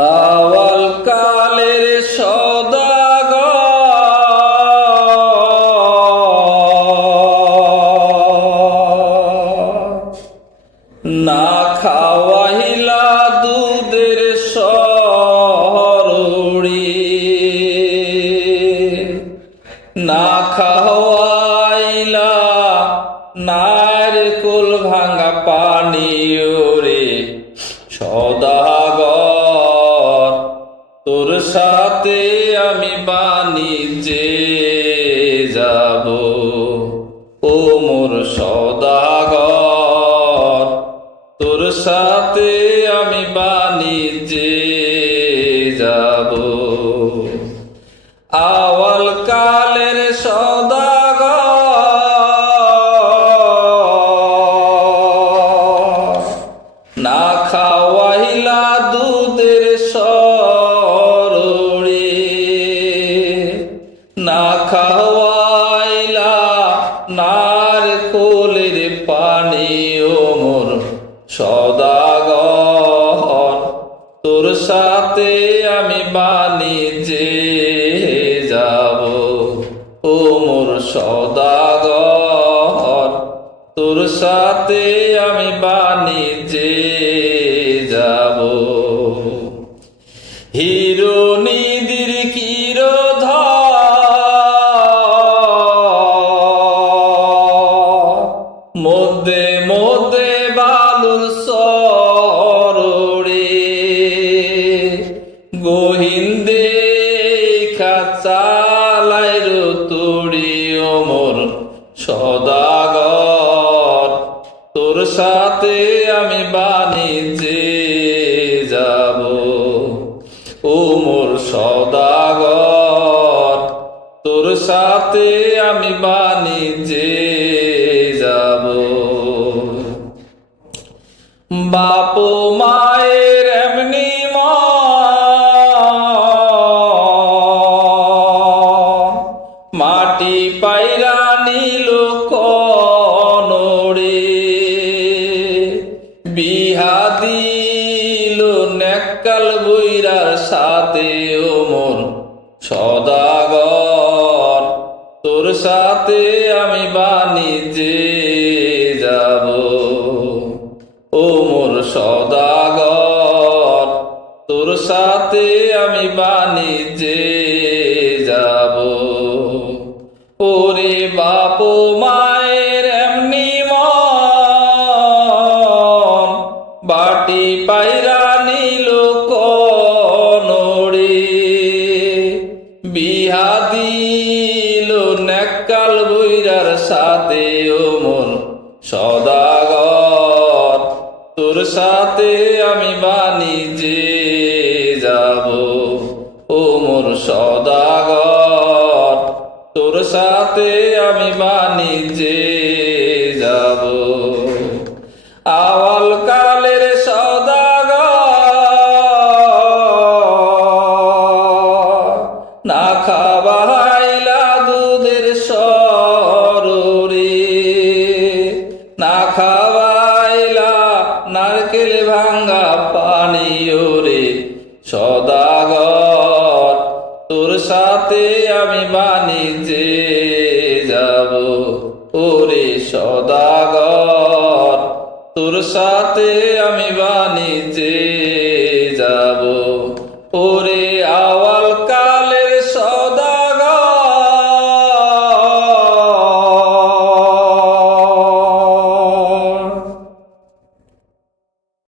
আওয়াল কালের না খাওয়াইলা দুধের সরড়ি না খাওয়াইলা নারকুল ভাঙা পানি তোর সাথে আমি বাণিজ্যে যাব। ও মোর সদাগর তোর সাথে আমি বাণিজ্যে না খাওয়াইলা নার কোলের পানি ওমর সদাগর তোর সাথে আমি বাণিজ্যে যাব, ও মোর সদাগর তোর সাথে আমি বাণিজ্যে বাণিজ্যে যাব। বাপ মায়ের এমনি মন, মাটি পাইরা কনরে বিহা বইরার সাথে ওমর সদাগর তোর সাথে আমি বাণিজ্যে যাব। ও মোর সদাগর তোর সাথে আমি বাণিজ্যে সদাগর, তোর সাথে আমি বাণিজ্যে যাব। ও মোর সদাগর, তোর সাথে আমি বাণিজ্যে যাব। আওয়াল কালের সদাগর, না খাবাইলা নারকেল ভাঙ্গা পানি ওরে সদাগর। তোর সাথে আমি বাণিজ্যে যাব ওরে সদাগর। তোর সাথে আমি বাণিজ্যে